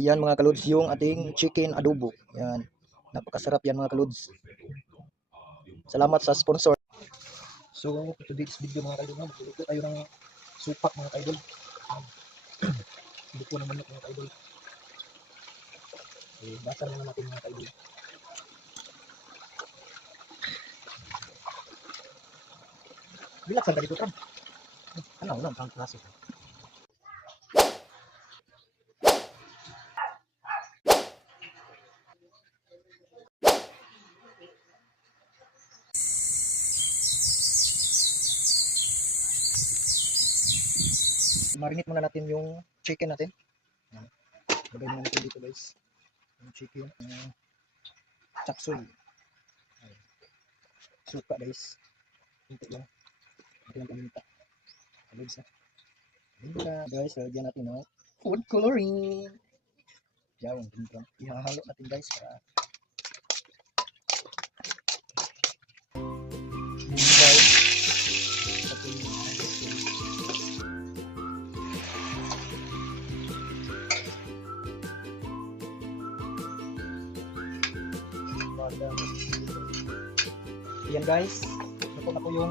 Ayan mga kalods, yung ating chicken adobo. Yan. Napakasarap yan mga kalods. Salamat sa sponsor. So, today's video mga kaidol, magluluto tayo ng supak mga kaidol. Buko ng manok mga kaidol. Basa naman natin mga kaidol. Bilaksan ka dito, Tram. Ano, ang klase. Marinate muna natin yung chicken natin. Lagay muna natin dito guys. Yung chicken. Chapsuy. Suka guys. Hinti lang. Hinti lang paminta. Paminta guys. Lagyan natin ng food coloring. Yan. Ihahalo natin guys para guys. Ayan guys, luto na po yung